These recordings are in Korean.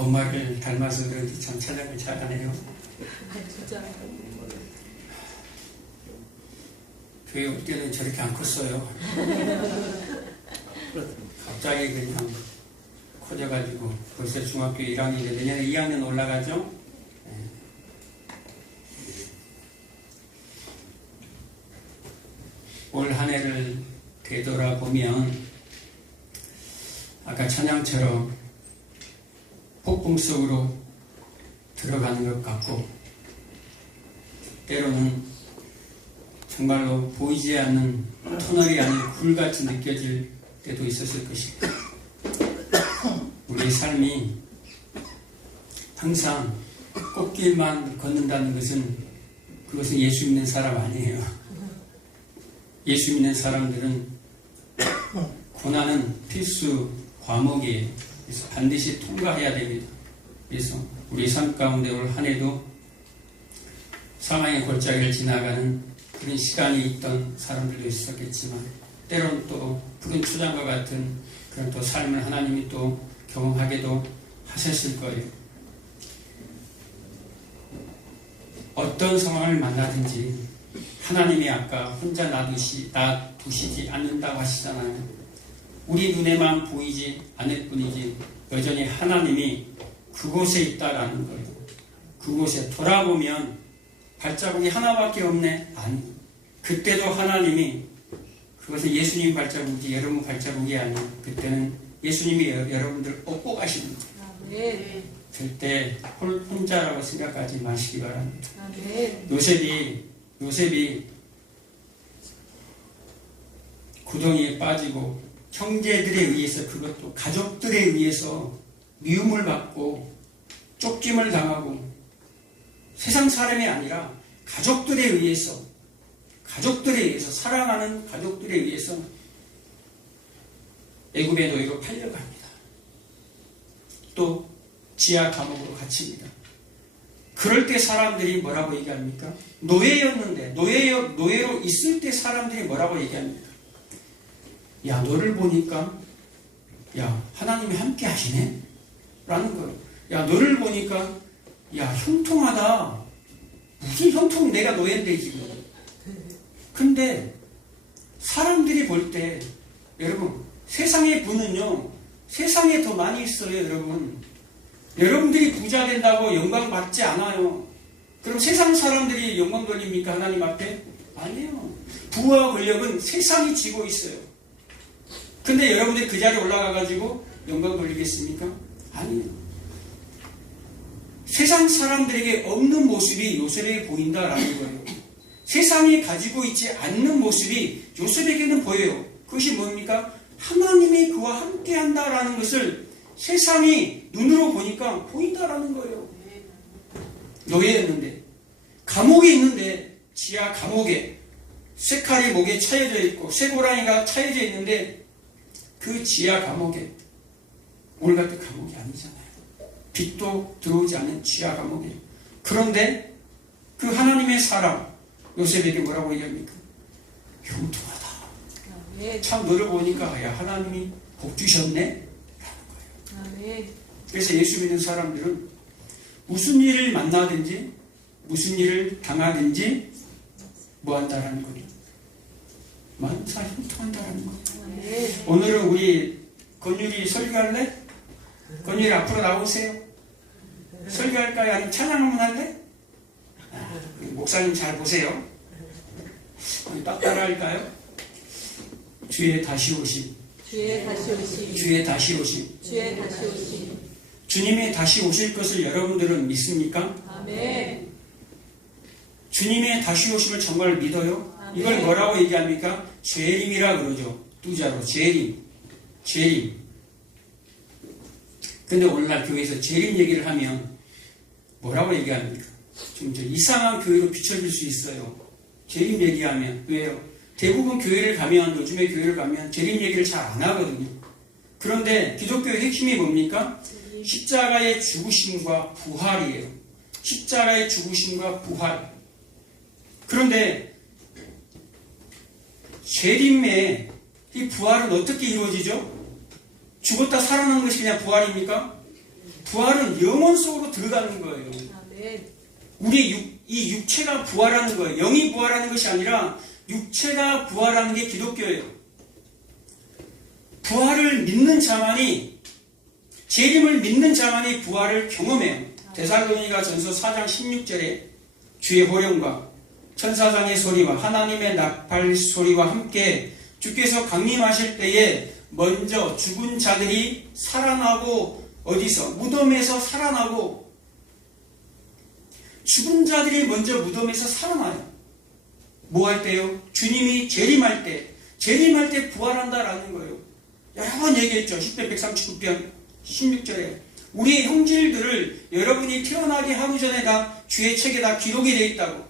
엄마를 닮아서 그런지 참 찬양을 잘하네요. 진짜. 교회 올 때는 저렇게 안 컸어요. 갑자기 그냥 커져가지고 벌써 중학교 1학년인데 내년에 2학년 올라가죠. 올 한 해를 되돌아보면 아까 찬양처럼 폭풍 속으로 들어가는 것 같고 때로는 정말로 보이지 않는 터널이 아닌 굴같이 느껴질 때도 있었을 것이고 우리의 삶이 항상 꽃길만 걷는다는 것은 그것은 예수 믿는 사람 아니에요. 예수 믿는 사람들은 고난은 필수 과목이에요. 그래서 반드시 통과해야 됩니다. 그래서 우리 삶 가운데 올 한 해도 사망의 골짜기를 지나가는 그런 시간이 있던 사람들도 있었겠지만 때로는 또 푸른 초장과 같은 그런 또 삶을 하나님이 또 경험하게도 하셨을 거예요. 어떤 상황을 만나든지 하나님이 아까 혼자 놔두시지 않는다고 하시잖아요. 우리 눈에만 보이지 않을 뿐이지 여전히 하나님이 그곳에 있다라는 거예요. 그곳에 돌아보면 발자국이 하나밖에 없네. 아니, 그때도 하나님이 그것은 예수님 발자국이지 여러분 발자국이 아니에요. 그때는 예수님이 여러분들 업고 가시는 거예요. 네. 절대 혼자라고 생각하지 마시기 바랍니다. 네. 요셉이 구덩이에 빠지고 형제들에 의해서 그것도 가족들에 의해서 미움을 받고 쫓김을 당하고 세상 사람이 아니라 가족들에 의해서 사랑하는 가족들에 의해서 애굽의 노예로 팔려갑니다. 또 지하 감옥으로 갇힙니다. 그럴 때 사람들이 뭐라고 얘기합니까? 노예였는데 노예로 있을 때 사람들이 뭐라고 얘기합니까? 야, 너를 보니까 야, 하나님이 함께 하시네? 라는 거예요. 야, 너를 보니까 야, 형통하다. 무슨 형통, 내가 노예인데 지금. 근데 사람들이 볼 때 여러분 세상의 부는요 세상에 더 많이 있어요. 여러분들이 부자 된다고 영광 받지 않아요. 그럼 세상 사람들이 영광 돌립니까? 하나님 앞에? 아니에요. 부와 권력은 세상이 쥐고 있어요. 근데 여러분들이 그 자리에 올라가가지고 영광 돌리겠습니까? 아니에요. 세상 사람들에게 없는 모습이 요셉에게 보인다라는 거예요. 세상이 가지고 있지 않는 모습이 요셉에게는 보여요. 그것이 뭡니까? 하나님이 그와 함께 한다라는 것을 세상이 눈으로 보니까 보인다라는 거예요. 노예였는데, 감옥에 있는데, 지하 감옥에 쇠칼이 목에 차여져 있고 쇠고라니가 차여져 있는데 그 지하 감옥에 오늘 같은 감옥이 아니잖아요. 빛도 들어오지 않는 지하 감옥에. 그런데 그 하나님의 사람 요셉에게 뭐라고 얘기합니까? 형통하다. 참 너를 보니까 야, 하나님이 복 주셨네? 라는 거예요. 그래서 예수 믿는 사람들은 무슨 일을 만나든지 무슨 일을 당하든지 뭐 한다라는 거예요. 만사 형통한다라는 거예요. 오늘은 우리 건율이 설교할래? 건율이 앞으로 나오세요. 설교할까요? 아니면 찬양 한번 할래? 목사님 잘 보세요. 딱 따라할까요? 주의 다시 오심. 주의 다시 오심. 주의 다시 오심. 주의 다시 오심. 주님의 다시 오실 것을 여러분들은 믿습니까? 아멘. 주님의 다시 오심을 정말 믿어요? 아멘. 이걸 뭐라고 얘기합니까? 재림이라 그러죠. 두자로 재림. 근데 오늘날 교회에서 재림 얘기를 하면 뭐라고 얘기합니까? 좀 이상한 교회로 비춰질 수 있어요. 재림 얘기하면. 왜요? 대부분 교회를 가면, 요즘에 교회를 가면 재림 얘기를 잘 안 하거든요. 그런데 기독교의 핵심이 뭡니까? 십자가의 죽으심과 부활이에요. 십자가의 죽으심과 부활. 그런데 재림의 이 부활은 어떻게 이루어지죠? 죽었다 살아나는 것이 그냥 부활입니까? 부활은 영혼 속으로 들어가는 거예요. 아멘. 이 육체가 부활하는 거예요. 영이 부활하는 것이 아니라 육체가 부활하는 게 기독교예요. 부활을 믿는 자만이, 재림을 믿는 자만이 부활을 경험해요. 데살로니가 전서 4장 16절에 주의 호령과 천사장의 소리와 하나님의 나팔 소리와 함께 주께서 강림하실 때에 먼저 죽은 자들이 살아나고, 어디서? 무덤에서 살아나고, 죽은 자들이 먼저 무덤에서 살아나요. 뭐 할 때요? 주님이 재림할 때 부활한다라는 거예요. 여러 번 얘기했죠. 10편 139편 16절에 우리의 형질들을 여러분이 태어나기 하루 전에 다 주의 책에 다 기록이 되어 있다고.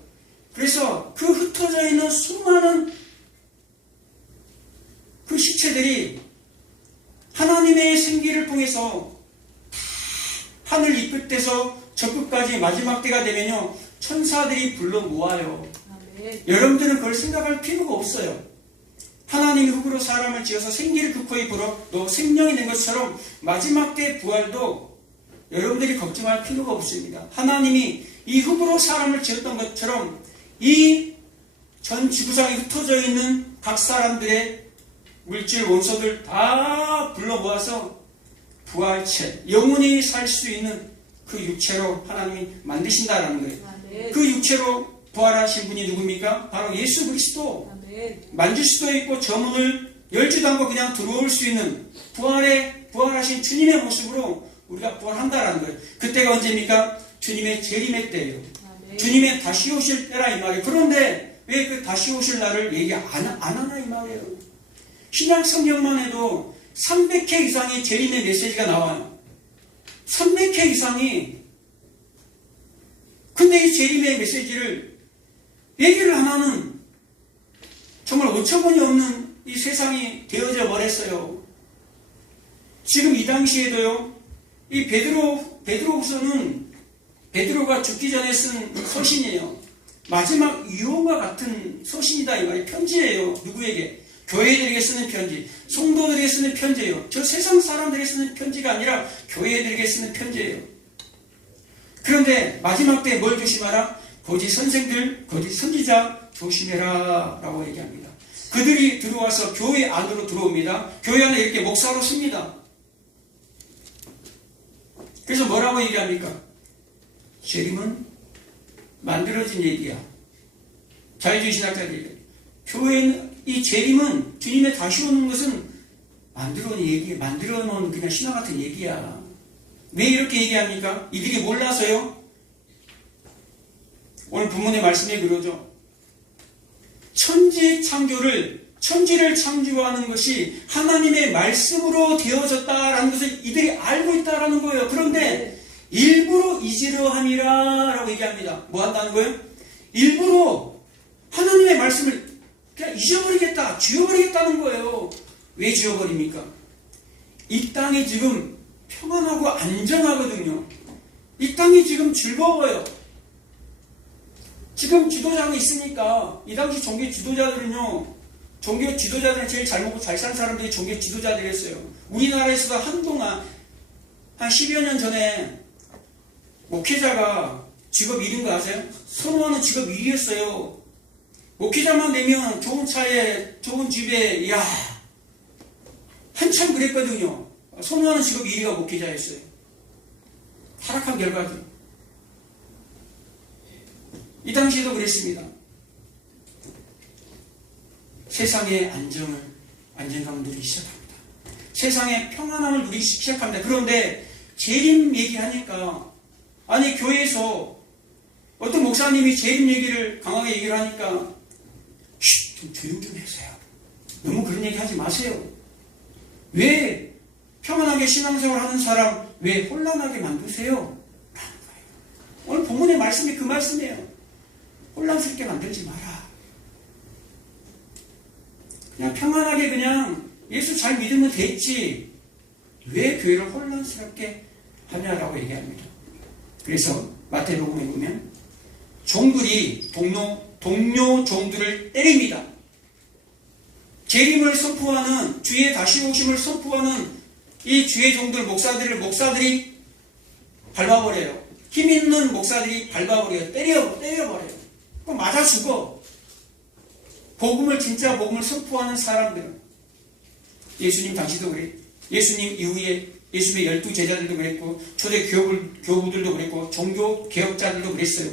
그래서 그 흩어져 있는 수많은 그 시체들이 하나님의 생기를 통해서 하늘 이 끝에서 저 끝까지 마지막 때가 되면요, 천사들이 불러 모아요. 아멘. 여러분들은 그걸 생각할 필요가 없어요. 하나님이 흙으로 사람을 지어서 생기를 그 코에 불어 또 생명이 된 것처럼 마지막 때 부활도 여러분들이 걱정할 필요가 없습니다. 하나님이 이 흙으로 사람을 지었던 것처럼 이 전 지구상에 흩어져 있는 각 사람들의 물질 원소들 다 불러 모아서 부활체, 영원히 살 수 있는 그 육체로 하나님이 만드신다라는 거예요. 아멘. 그 육체로 부활하신 분이 누굽니까? 바로 예수 그리스도. 아멘. 만질 수도 있고 저문을 열지도 않고 그냥 들어올 수 있는 부활하신 주님의 모습으로 우리가 부활한다라는 거예요. 그때가 언제입니까? 주님의 재림의 때예요. 아멘. 주님의 다시 오실 때라 이 말이에요. 그런데 왜 그 다시 오실 날을 얘기 안 하나 이 말이에요. 신약 성경만 해도 300회 이상의 재림의 메시지가 나와요. 300회 이상이. 근데 이 재림의 메시지를 얘기를 안 하는, 정말 어처구니 없는 이 세상이 되어져 버렸어요. 지금 이 당시에도요, 이 베드로후서는 베드로가 죽기 전에 쓴 서신이에요. 마지막 유언과 같은 서신이다 이 말이 편지예요. 누구에게? 교회들에게 쓰는 편지, 성도들에게 쓰는 편지예요. 저 세상 사람들에게 쓰는 편지가 아니라 교회들에게 쓰는 편지예요. 그런데 마지막 때 뭘 조심하라? 거짓 선생들, 거짓 선지자 조심해라 라고 얘기합니다. 그들이 들어와서 교회 안으로 들어옵니다. 교회 안에 이렇게 목사로 씁니다. 그래서 뭐라고 얘기합니까? 재림은 만들어진 얘기야. 자유주의 신학자들 얘기해요. 교회는, 이 재림은, 주님의 다시 오는 것은 만들어 놓은 그냥 신화 같은 얘기야. 왜 이렇게 얘기합니까? 이들이 몰라서요? 오늘 본문의 말씀에 그러죠. 천지를 창조하는 것이 하나님의 말씀으로 되어졌다라는 것을 이들이 알고 있다라는 거예요. 그런데 일부러 잊으려 함이라 라고 얘기합니다. 뭐 한다는 거예요? 일부러 하나님의 말씀을 그냥 잊어버리겠다, 지워버리겠다는 거예요. 왜 지워버립니까? 이 땅이 지금 평안하고 안전하거든요. 이 땅이 지금 즐거워요. 지금 지도자가 있으니까. 이 당시 종교 지도자들은요, 종교 지도자들은 제일 잘 먹고 잘 사는 사람들이 종교 지도자들이었어요. 우리나라에서도 한동안 한 10여 년 전에 목회자가 직업 1인 거 아세요? 선호하는 직업 1위였어요. 목회자만 되면 좋은 차에 좋은 집에 야 한참 그랬거든요. 선호하는 직업 1위가 목회자였어요. 타락한 결과죠. 이 당시에도 그랬습니다. 세상의 안정감을 누리기 시작합니다. 세상의 평안함을 누리기 시작합니다. 그런데 재림 얘기하니까, 아니 교회에서 어떤 목사님이 재림 얘기를 강하게 얘기를 하니까 좀 조용 좀 해주세요. 너무 그런 얘기 하지 마세요. 왜 평안하게 신앙생활 하는 사람 왜 혼란하게 만드세요? 라는 거예요. 오늘 본문의 말씀이 그 말씀이에요. 혼란스럽게 만들지 마라. 그냥 평안하게 그냥 예수 잘 믿으면 됐지. 왜 교회를 혼란스럽게 하냐라고 얘기합니다. 그래서 마태복음에 보면 종들이 동료 종들을 때립니다. 재림을 선포하는, 주의 다시 오심을 선포하는 이 주의 종들, 목사들이 밟아버려요. 힘 있는 목사들이 밟아버려요. 때려버려요. 그럼 맞아 죽어. 진짜 복음을 선포하는 사람들은. 예수님 당시도 그래. 예수님 이후에 예수님의 12제자들도 그랬고, 초대 교부들도 그랬고, 종교 개혁자들도 그랬어요.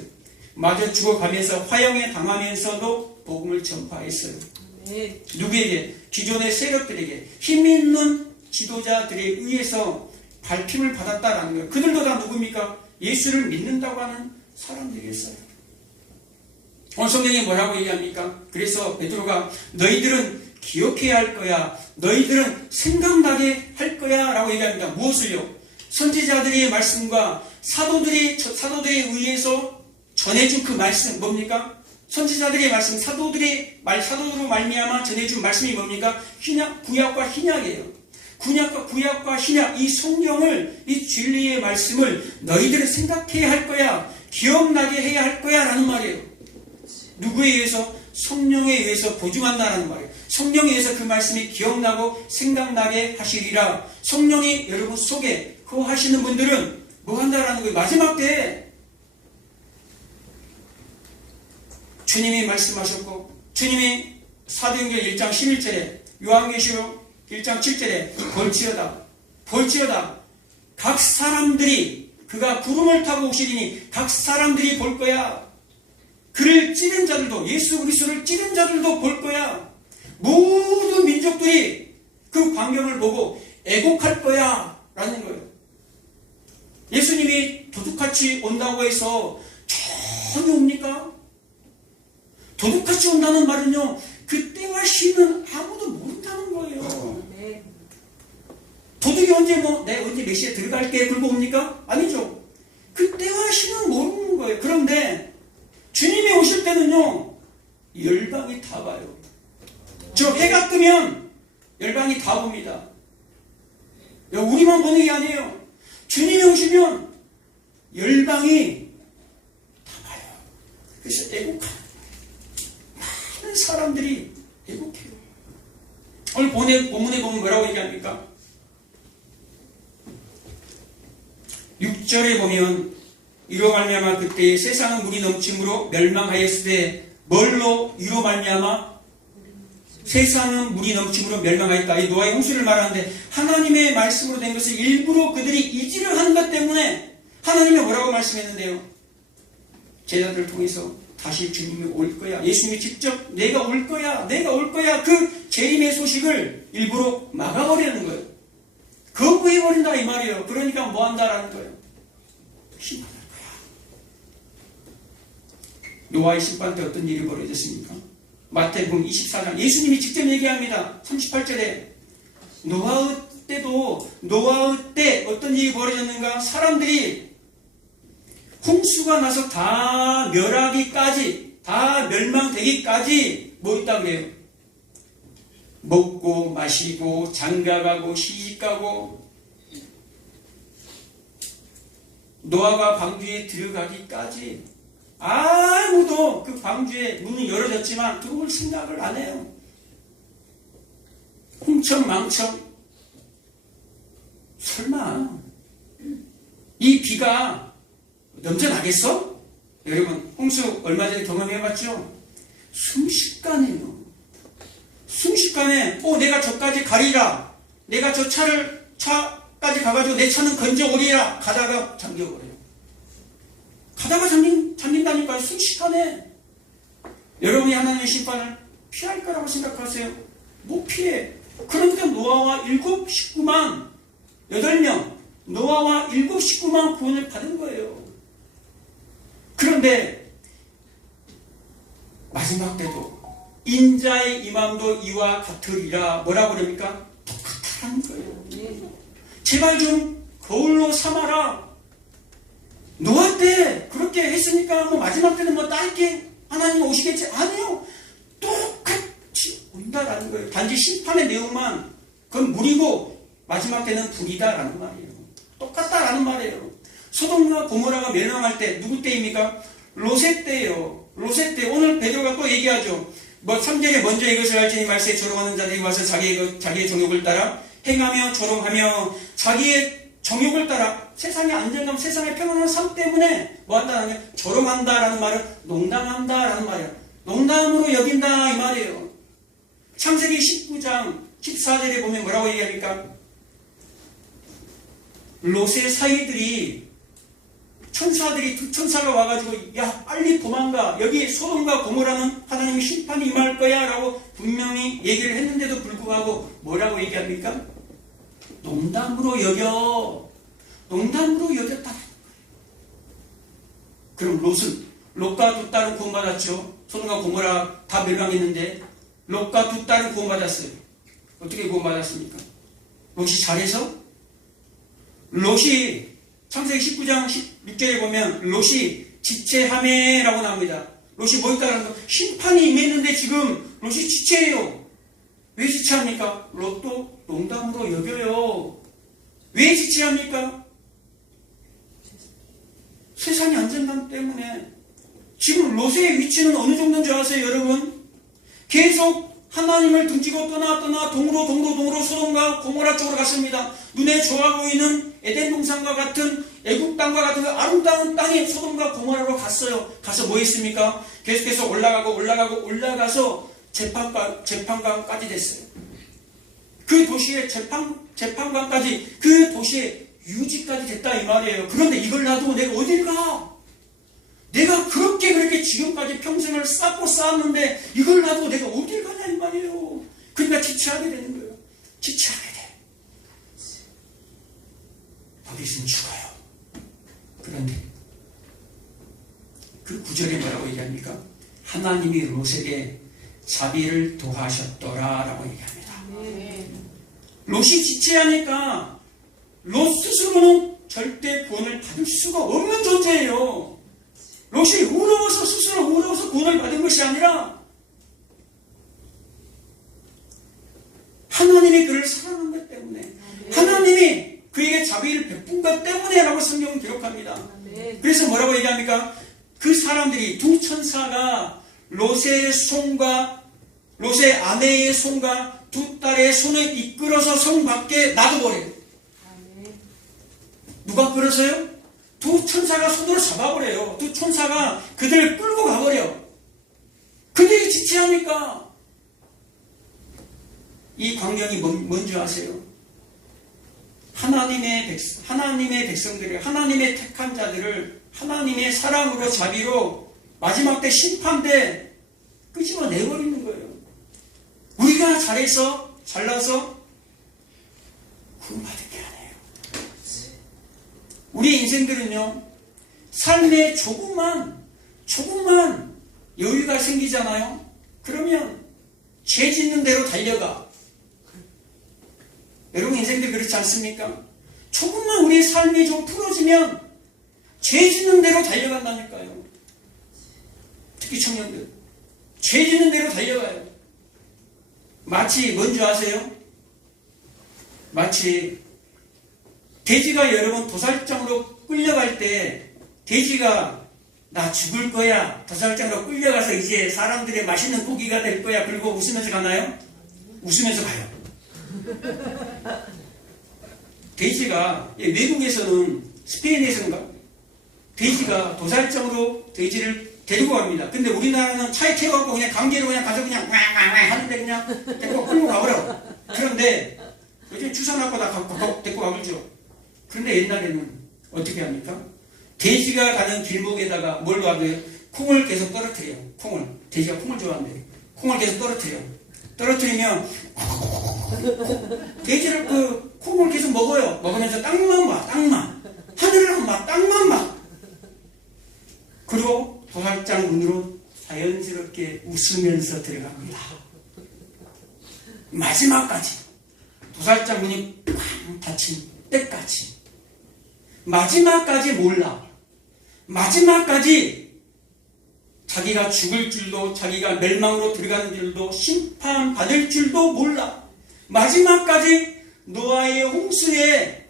마저 죽어가면서 화형에 당하면서도 복음을 전파했어요. 네. 누구에게? 기존의 세력들에게, 힘 있는 지도자들에 의해서 밟힘을 받았다라는 거예요. 그들도 다 누굽니까? 예수를 믿는다고 하는 사람들이었어요. 오늘 성경이 뭐라고 얘기합니까? 그래서 베드로가 너희들은 기억해야 할 거야. 너희들은 생각나게 할 거야. 라고 얘기합니다. 무엇을요? 선지자들의 말씀과 사도들에 의해서 전해준 그 말씀, 뭡니까? 선지자들의 말씀, 사도로 말미암아 전해준 말씀이 뭡니까? 구약과 신약이에요. 구약과 신약, 이 성경을, 이 진리의 말씀을 너희들은 생각해야 할 거야. 기억나게 해야 할 거야. 라는 말이에요. 누구에 의해서? 성령에 의해서 보증한다라는 말이에요. 성령에 의해서 그 말씀이 기억나고 생각나게 하시리라. 성령이 여러분 속에 거하시는 분들은 뭐 한다라는 거예요? 마지막 때에 주님이 말씀하셨고, 주님이 사도행전 1장 11절에, 요한계시록 1장 7절에 볼지어다 각 사람들이, 그가 구름을 타고 오시리니 각 사람들이 볼 거야. 그를 찌른 자들도, 예수 그리스도를 찌른 자들도 볼 거야. 모든 민족들이 그 광경을 보고 애곡할 거야 라는 거예요. 예수님이 도둑같이 온다고 해서 전혀 옵니까? 도둑같이 온다는 말은요, 그 때와 시는 아무도 모른다는 거예요. 네. 도둑이 언제 언제 몇 시에 들어갈게 그러고 옵니까? 아니죠. 그 때와 시는 모르는 거예요. 그런데 주님이 오실 때는요, 열방이 다 봐요. 저 해가 뜨면 열방이 다 봅니다. 우리만 보는 게 아니에요. 주님이 오시면 열방이 다 봐요. 그래서 애국하는 많은 사람들이 애국해요. 오늘 본문에 보면 뭐라고 얘기합니까? 6절에 보면 이로 말미암아 그때 세상은 물이 넘침으로 멸망하였을 때 뭘로 이로 말미암아 세상은 물이 넘침으로 멸망하였다. 이 노아의 홍수를 말하는데 하나님의 말씀으로 된 것을 일부러 그들이 이지를 하는 것 때문에 하나님이 뭐라고 말씀했는데요? 제자들을 통해서 다시 주님이 올 거야. 예수님이 직접 내가 올 거야. 그 재림의 소식을 일부러 막아버리는 거예요. 거부해버린다 이 말이에요. 그러니까 뭐 한다라는 거예요? 심판할 거야. 노아의 심판 때 어떤 일이 벌어졌습니까? 마태복음 24장 예수님이 직접 얘기합니다. 38절에 노아의 때 어떤 일이 벌어졌는가? 사람들이 홍수가 나서 다 멸하기까지, 다 멸망되기까지 뭐 있다 그래요? 먹고 마시고 장가가고 시집가고 노아가 방주에 들어가기까지 아무도 그 방주의 문은 열어졌지만 들어올 생각을 안 해요. 흥청망청. 설마 이 비가 넘쳐나겠어? 여러분 홍수 얼마 전에 경험해봤죠? 순식간에요. 순식간에 내가 저까지 가리라. 내가 저 차까지 가가지고 내 차는 건져오리라. 가다가 잠겨버려요. 가다가 잠긴다니까요. 순식간에. 여러분이 하나님의 심판을 피할 거라고 생각하세요? 못 피해. 그러니까 노아와 8명 노아와 7식구만 구원을 받은 거예요. 그런데 마지막 때도 인자의 임함도 이와 같으리라. 뭐라고 그럽니까? 똑같다는 거예요. 제발 좀 거울로 삼아라. 노아 때 그렇게 했으니까 마지막 때는 딸게 하나님 오시겠지? 아니요. 똑같이 온다라는 거예요. 단지 심판의 내용만 그건 물이고 마지막 때는 불이다라는 말이에요. 똑같다라는 말이에요. 소돔과 고모라가 멸망할 때 누구 때입니까? 롯의 때예요. 롯의 때. 오늘 베드로가 또 얘기하죠. 3절에 먼저 이것을 알지니 말세에 조롱하는 자들이 와서 자기의 종욕을 따라 행하며 조롱하며 자기의 정욕을 따라 세상의 안정감, 세상의 평안한 삶 때문에 뭐 한다는 게 조롱한다라는 말은 농담한다라는 말이에요. 농담으로 여긴다 이 말이에요. 창세기 19장 14절에 보면 뭐라고 얘기합니까? 롯의 사이들이 두 천사가 와가지고 야 빨리 도망가, 여기 소돔과 고모라는 하나님의 심판이 임할 거야 라고 분명히 얘기를 했는데도 불구하고 뭐라고 얘기합니까? 농담으로 여겼다. 그럼 롯과 두 딸은 구원받았죠. 소돔과 고모라 다 멸망했는데 롯과 두 딸은 구원받았어요. 어떻게 구원받았습니까? 롯이 잘해서? 롯이 창세기 19장 16절에 보면 롯이 지체하매라고 나옵니다. 롯이 뭐 있다는 거? 심판이 임했는데 지금 롯이 지체해요. 왜 지체합니까? 롯도 농담으로 여겨요. 왜 지체합니까? 세상의 안전감 때문에. 지금 롯의 위치는 어느 정도인 줄 아세요, 여러분? 계속 하나님을 등지고 떠나 동으로 소돔과 고모라 쪽으로 갔습니다. 눈에 좋아 보이는 에덴 동산과 같은 애국 땅과 같은 그 아름다운 땅이 소돔과 고모라로 갔어요. 가서 뭐 했습니까? 계속해서 올라가서 재판관까지 됐어요. 그 도시의 재판관까지, 그 도시의 유지까지 됐다 이 말이에요. 그런데 이걸 놔두고 내가 어딜 가? 내가 그렇게 지금까지 평생을 쌓았는데 이걸 놔두고 내가 어딜 가냐 이 말이에요. 그러니까 지체하게 되는 거예요. 지체하게 돼. 거기 있으면 죽어요. 그런데 그 구절에 뭐라고 얘기합니까? 하나님이 롯에게 자비를 도하셨더라 라고 얘기합니다. 롯이 지체하니까 롯 스스로는 절대 구원을 받을 수가 없는 존재예요. 롯이 스스로 우러워서 구원을 받은 것이 아니라 하나님이 그를 사랑한 것 때문에, 하나님이 그에게 자비를 베푼 것 때문에 라고 성경은 기록합니다. 그래서 뭐라고 얘기합니까? 그 사람들이 두 천사가 롯의 아내의 손과 두 딸의 손을 이끌어서 성 밖에 놔둬버려요. 누가 끌어서요? 두 천사가 손으로 잡아버려요. 두 천사가 그들을 끌고 가버려. 그들이 지체하니까. 이 광경이 뭔지 아세요? 하나님의 백성들을, 하나님의 택한 자들을 하나님의 사랑으로, 자비로 마지막 때 심판 때 끄집어 내버리는 거예요. 우리가 잘나서 구원받은 게 아니에요. 우리 인생들은요, 삶에 조금만 여유가 생기잖아요. 그러면 죄 짓는 대로 달려가. 여러분 인생들 그렇지 않습니까? 조금만 우리의 삶이 좀 풀어지면 죄 짓는 대로 달려간다니까요. 특히 청년들. 죄 짓는 대로 달려가요. 마치 뭔지 아세요? 마치 돼지가 여러분 도살장으로 끌려갈 때 돼지가 나 죽을 거야, 도살장으로 끌려가서 이제 사람들의 맛있는 고기가 될 거야, 그리고 웃으면서 가나요? 웃으면서 가요. 돼지가, 외국에서는, 스페인에서는가? 돼지가 도살장으로 돼지를 데리고 갑니다. 근데 우리나라는 차에 태워갖고 그냥 강제로 그냥 가서 그냥 왕왕왕 하는데 그냥 데리고 끌고 가버려. 그런데 요즘 주사맞고 다 데리고 가버리죠. 그런데 옛날에는 어떻게 합니까? 돼지가 가는 길목에다가 뭘 놔둬요? 콩을 계속 떨어뜨려요. 돼지가 콩을 좋아한대요. 콩을 계속 떨어뜨리면 돼지를 콩을 계속 먹어요. 먹으면서 땅만 봐. 하늘을 봐. 땅만 봐. 그리고 도살장 문으로 자연스럽게 웃으면서 들어갑니다. 마지막까지 도살장 문이 팡 닫힌 때까지 마지막까지 몰라. 마지막까지 자기가 죽을 줄도, 자기가 멸망으로 들어가는 줄도, 심판받을 줄도 몰라. 마지막까지 노아의 홍수에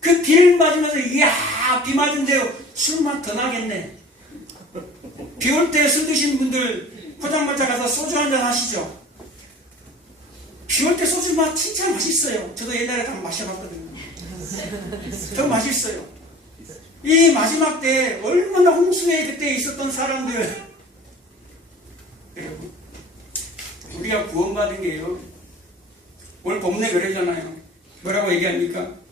그 비를 맞으면서 이야 비 맞은 대로 술맛 더 나겠네. 비 올 때 술 드시는 분들 포장마차 가서 소주 한잔 하시죠. 비 올 때 소주 맛 진짜 맛있어요. 저도 옛날에 다 마셔봤거든요. 더 맛있어요. 이 마지막 때 얼마나 홍수에 그때 있었던 사람들, 여러분, 우리가 구원받은 게요. 오늘 본문에 그러잖아요. 뭐라고 얘기합니까?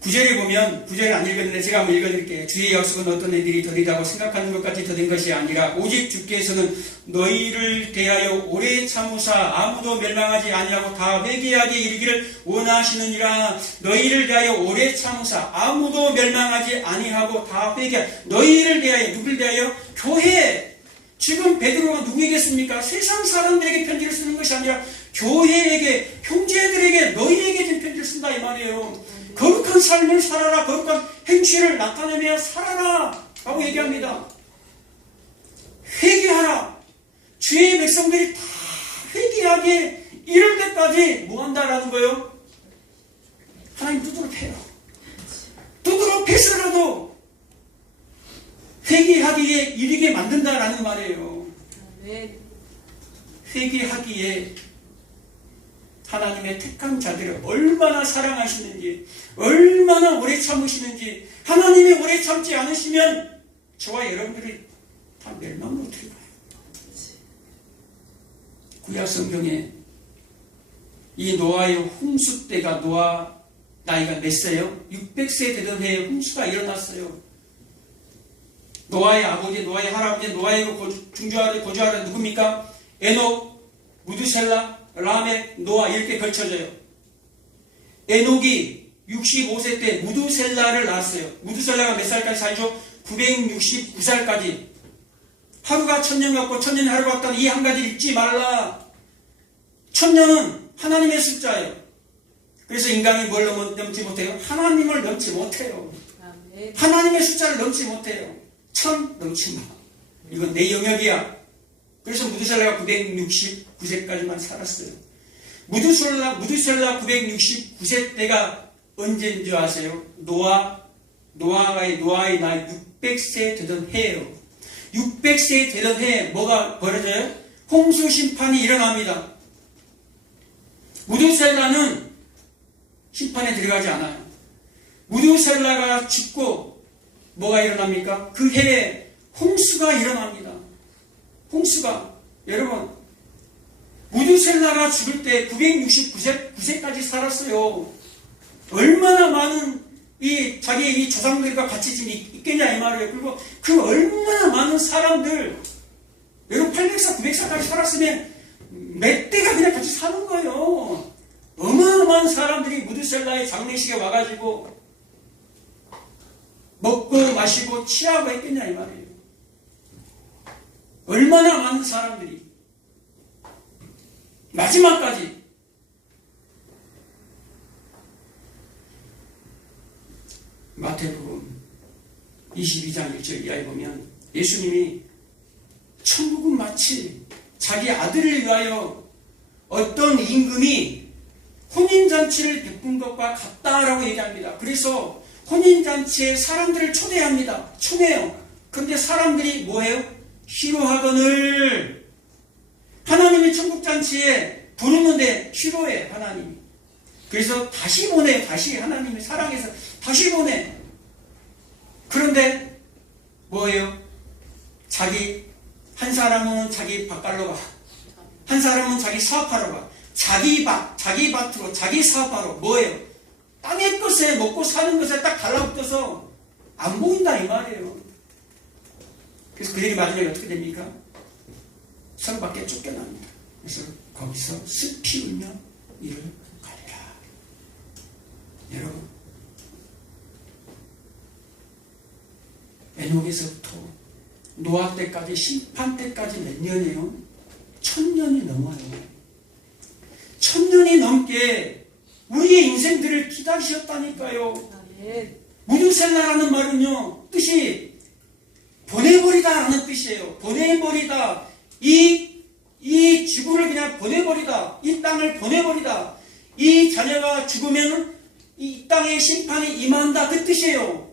9절에 보면, 9절을 안 읽었는데 제가 한번 읽어드릴게요. 주의 약속은 어떤 애들이 더디다고 생각하는 것까지 더딘 것이 아니라 오직 주께서는 너희를 대하여 오래 참으사 아무도 멸망하지 아니하고 다 회개하게 이르기를 원하시느니라. 너희를 대하여 오래 참으사 아무도 멸망하지 아니하고 다 회개하게. 너희를 대하여, 누구를 대하여? 교회. 지금 베드로가 누구에게 씁니까? 세상 사람들에게 편지를 쓰는 것이 아니라 교회에게, 형제들에게, 너희에게 지금 편지를 쓴다 이 말이에요. 거룩한 삶을 살아라. 거룩한 행실을 나타내며 살아라 라고 얘기합니다. 회개하라. 주의 백성들이 다 회개하게 이를 때까지 뭐 한다라는 거예요? 하나님 두드러 패요. 두드러 패서라도 회개하기에 이르게 만든다라는 말이에요. 회개하기에 하나님의 택한 자들을 얼마나 사랑하시는지, 얼마나 오래 참으시는지. 하나님이 오래 참지 않으시면 저와 여러분들이 다 멸망으로 들어가요. 구약 성경에 이 노아의 홍수 때가, 노아 나이가 몇 세요? 600세 되던 해에 홍수가 일어났어요. 노아의 아버지, 노아의 할아버지, 노아의 거주하는 누굽니까? 에녹, 무드셀라, 라멕, 노아 이렇게 걸쳐져요. 에녹이 65세 때 무드셀라를 낳았어요. 무드셀라가 몇 살까지 살죠? 969살까지. 하루가 1000년 같고 1000년이 하루 같다는 이 한 가지 잊지 말라. 1000년은 하나님의 숫자예요. 그래서 인간이 뭘 넘지 못해요? 하나님을 넘지 못해요. 하나님의 숫자를 넘지 못해요. 1000 넘지 마. 이건 내 영역이야. 그래서 무드셀라가 969세까지만 살았어요. 무드셀라 969세 때가 언제인 줄 아세요? 노아의 나이 600세 되던 해예요. 600세 되던 해에 뭐가 벌어져요? 홍수 심판이 일어납니다. 무드셀라는 심판에 들어가지 않아요. 무드셀라가 죽고 뭐가 일어납니까? 그 해에 홍수가 일어납니다. 홍수가, 여러분, 무드셀라가 죽을 때 969세까지 살았어요. 얼마나 많은 자기의 이 조상들과 같이 지금 있겠냐 이 말이에요. 그리고 그 얼마나 많은 사람들, 여러분 800사, 900사까지 살았으면 몇 대가 그냥 같이 사는 거예요. 어마어마한 사람들이 무드셀라의 장례식에 와가지고 먹고 마시고 취하고 했겠냐 이 말이에요. 얼마나 많은 사람들이 마지막까지. 마태복음 22장 1절 이하에 보면 예수님이 천국은 마치 자기 아들을 위하여 어떤 임금이 혼인잔치를 베푼 것과 같다라고 얘기합니다. 그래서 혼인잔치에 사람들을 초대합니다. 초대해요. 그런데 사람들이 뭐해요? 싫어하거늘. 하나님이 천국잔치에 부르는데 싫어해 하나님이. 그래서 다시 보내. 다시 하나님이 사랑해서 다시 보내. 그런데 뭐예요? 한 사람은 자기 밭갈러 가. 한 사람은 자기 사업하러 가. 자기 밭으로 자기 사업하러. 뭐예요? 땅의 것에 먹고 사는 것에 딱 달라붙어서 안 보인다 이 말이에요. 그래서 그들이 마지막에 어떻게 됩니까? 성 밖에 쫓겨납니다. 그래서 거기서 습히 울며 이를 가리라. 여러분, 에녹에서부터 노아 때까지, 심판 때까지 몇 년이에요? 1000년이 넘어요. 1000년이 넘게 우리의 인생들을 기다리셨다니까요. 무드셀라라는 말은요, 뜻이 보내버리다 라는 뜻이에요. 보내버리다. 이 지구를 그냥 보내버리다. 이 땅을 보내버리다. 이 자녀가 죽으면 이 땅에 심판이 임한다. 그 뜻이에요.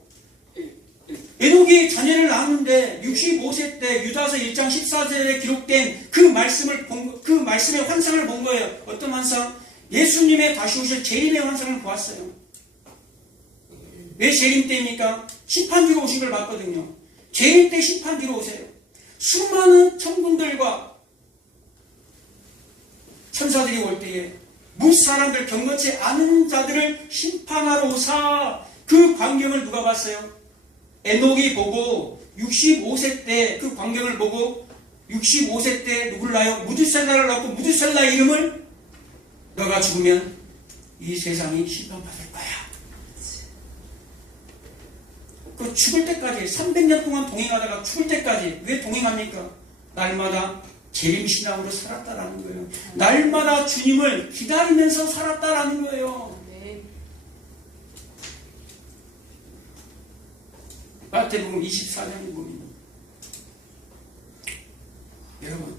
에녹이 자녀를 낳았는데 65세 때 유다서 1장 14절에 기록된 그 말씀의 환상을 본 거예요. 어떤 환상? 예수님의 다시 오실 재림의 환상을 보았어요. 왜 재림 때입니까? 심판주로 오신 걸 봤거든요. 재림 때 심판주로 오세요. 수많은 천군들과 천사들이 올 때에 무사람들 경건치 않은 자들을 심판하러 오사. 그 광경을 누가 봤어요? 에녹이 보고 65세 때 그 광경을 보고 65세 때 누구를 낳아요? 무드셀라를 낳고 무드셀라의 이름을 너가 죽으면 이 세상이 심판받을 거야. 그 죽을 때까지 300년 동안 동행하다가 죽을 때까지 왜 동행합니까? 날마다 재림신앙으로 살았다라는 거예요. 날마다 주님을 기다리면서 살았다라는 거예요. 아멘. 마태복음 24장에 보면 여러분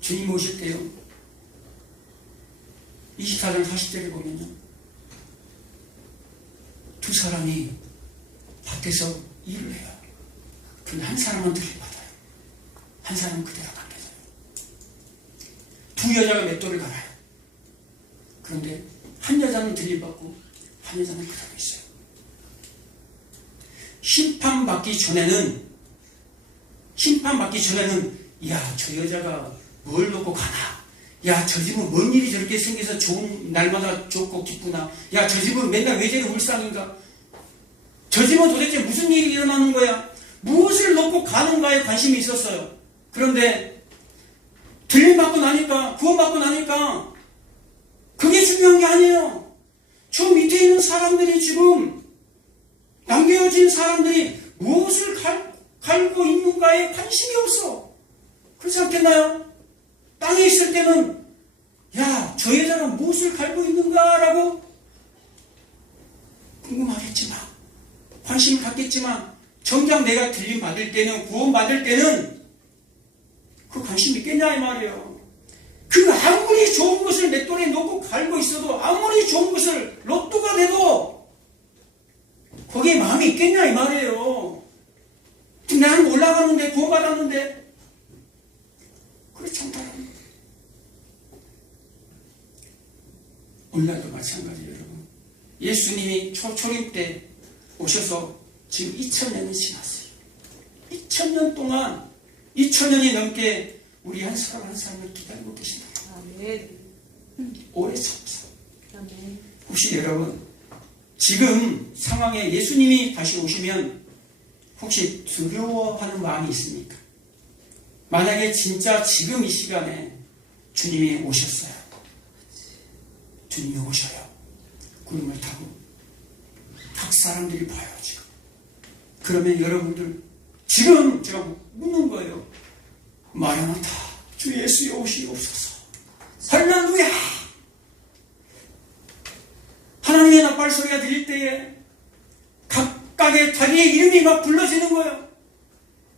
주님 오실 때요 24장 40절에 보면요 두 사람이 밭에서 일을 해요. 근데 한 사람은 들이받아요. 한 사람은 그대로 맡겨져요. 두 여자가 맷돌을 갈아요. 그런데 한 여자는 들이받고 한 여자는 그대로 있어요. 심판받기 전에는 야, 저 여자가 뭘 놓고 가나? 야, 저 집은 뭔 일이 저렇게 생겨서 좋은 날마다 좋고 기쁘나? 야, 저 집은 맨날 왜 저리 울상인가? 저 집은 도대체 무슨 일이 일어나는 거야? 무엇을 놓고 가는가에 관심이 있었어요. 그런데 들림받고 나니까, 구원받고 나니까 그게 중요한 게 아니에요. 저 밑에 있는 사람들이 지금 남겨진 사람들이 무엇을 갈고 있는가에 관심이 없어. 그렇지 않겠나요? 땅에 있을 때는 야, 저 여자가 무엇을 갈고 있는가라고 궁금하겠지만 관심을 갖겠지만 정작 내가 들림 받을 때는 구원 받을 때는 그 관심이 있겠냐 이 말이에요. 그 아무리 좋은 것을 맷돌에 놓고 갈고 있어도 아무리 좋은 것을 로또가 돼도 거기에 마음이 있겠냐 이 말이에요. 지금 나는 올라가는데 구원 받았는데 그렇지 않다라는 오늘날도 마찬가지예요. 여러분 예수님이 초림 때 오셔서 지금 2000년이 지났어요. 2000년 동안 2000년이 넘게 우리 한 사람 한 사람을 기다리고 계십니다. 아멘. 오래 참사. 아멘. 혹시 여러분 지금 상황에 예수님이 다시 오시면 혹시 두려워하는 마음이 있습니까? 만약에 진짜 지금 이 시간에 주님이 오셨어요. 주님이 오셔요. 구름을 타고 각 사람들이 봐요 지금. 그러면 여러분들 지금 제가 묻는 거예요. 마라나타 주 예수여 오시옵소서. 할렐루야. 하나님의 나팔 소리가 들릴 때에 각각의 자기의 이름이 막 불러지는 거예요.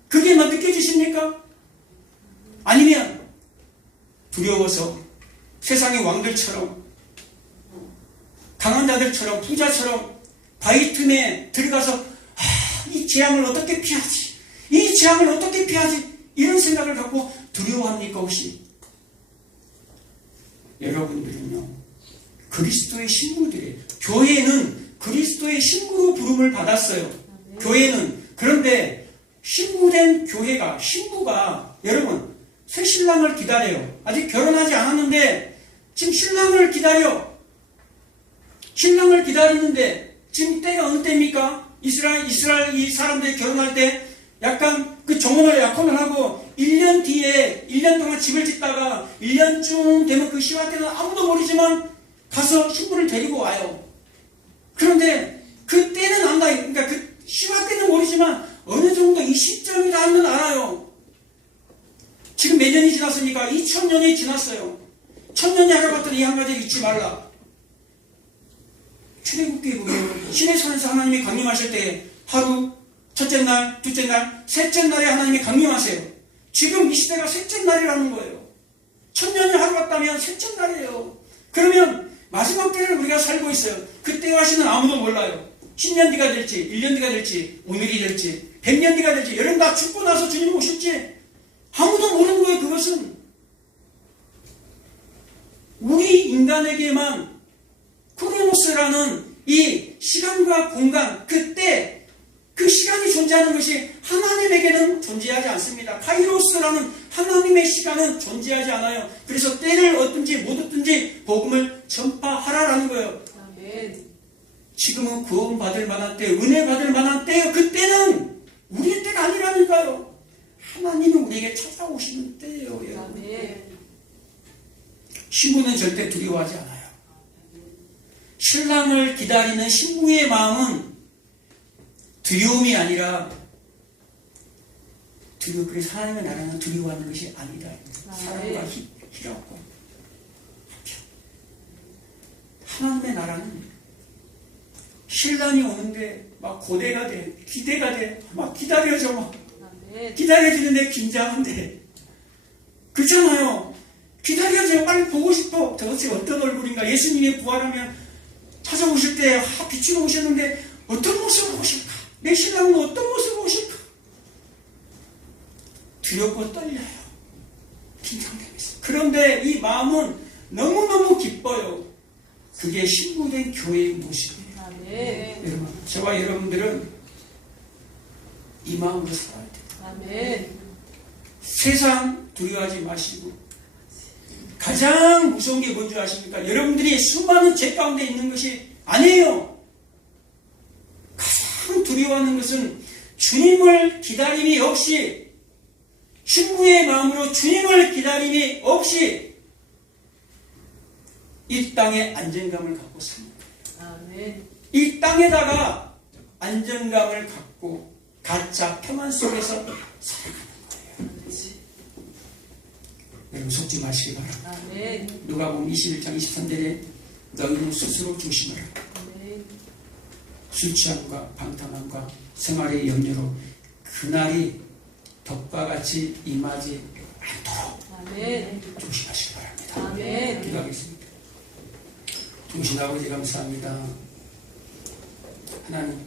그게 막 느껴지십니까? 아니면 두려워서 세상의 왕들처럼 강한 자들처럼 부자처럼 바위 틈에 들어가서 이 재앙을 어떻게 피하지? 이 재앙을 어떻게 피하지? 이런 생각을 갖고 두려워합니까 혹시? 여러분들은요 그리스도의 신부들이에요. 교회는 그리스도의 신부로 부름을 받았어요. 교회는. 그런데 신부된 교회가 신부가 여러분 새 신랑을 기다려요. 아직 결혼하지 않았는데 지금 신랑을 기다려. 신랑을 기다리는데 지금 때가 어느 때입니까? 이스라엘 이 사람들이 결혼할 때 약간 그 정원을 약혼을 하고 1년 뒤에 1년 동안 집을 짓다가 1년쯤 되면 그 시화 때는 아무도 모르지만 가서 신부를 데리고 와요. 그런데 그 때는 안다. 그러니까 그 시화 때는 모르지만 어느 정도 이 시점이다 하면 알아요. 지금 몇 년이 지났습니까? 2000년이 지났어요. 1000년이 하러 갔더니 이 한 가지를 잊지 말라. 출애굽기에 보면 신의 산에서 하나님이 강림하실 때 하루, 첫째 날, 둘째 날, 셋째 날에 하나님이 강림하세요. 지금 이 시대가 셋째 날이라는 거예요. 1000년이 하루 갔다면 셋째 날이에요. 그러면 마지막 때를 우리가 살고 있어요. 그때 와시는 아무도 몰라요. 10년 뒤가 될지, 1년 뒤가 될지, 오늘이 될지, 100년 뒤가 될지, 여러분 다 죽고 나서 주님 오실지 아무도 모르는 거예요. 그것은 우리 인간에게만 크로노스라는 이 시간과 공간, 그때 그 시간이 존재하는 것이 하나님에게는 존재하지 않습니다. 카이로스라는 하나님의 시간은 존재하지 않아요. 그래서 때를 얻든지 못 얻든지 복음을 전파하라라는 거예요. 아멘. 지금은 구원받을 만한 때, 은혜 받을 만한 때예요. 그 때는 우리의 때가 아니라니까요. 하나님은 우리에게 찾아오시는 때예요. 여러분. 아멘. 신부는 절대 두려워하지 않아요. 신랑을 기다리는 신부의 마음은 두려움이 아니라 그래서 하나님의 나라는 두려워하는 것이 아니다. 사랑과 희락과 하나님의 나라는 신랑이 오는데 막 고대가 돼, 기대가 돼, 막 기다려져, 막 아멘. 기다려지는데 긴장한데 그렇잖아요. 기다려져, 빨리 보고 싶어. 도대체 어떤 얼굴인가? 예수님이 부활하면 찾아오실 때 빛으로 오셨는데 어떤 모습으로 오실까? 내 신랑은 어떤 모습으로 오실까? 두렵고 떨려요. 긴장되면서. 그런데 이 마음은 너무너무 기뻐요. 그게 신부된 교회의 모습이에요. 아멘. 여러분, 저와 여러분들은 이 마음으로 살아야 돼요. 아멘. 세상 두려워하지 마시고 가장 무서운 게 뭔지 아십니까? 여러분들이 수많은 죄 가운데 있는 것이 아니에요. 가장 두려워하는 것은 주님을 기다림이 없이 신부의 마음으로 주님을 기다림이 없이 이 땅에 안정감을 갖고 사는 거예요. 아멘. 이 땅에다가 안정감을 갖고 가짜 평안 속에서 살아가는 거예요. 여러분 속지 마시기 바랍니다. 아멘. 누가복음 21장 23절에 너희는 스스로 조심하라. 아멘. 술 취함과 방탕함과 생활의 염려로 그날이 덕과 같이 임하지 않도록 아멘. 조심하시기 바랍니다. 아멘. 기도하겠습니다. 좋으신 아버지 감사합니다. 하나님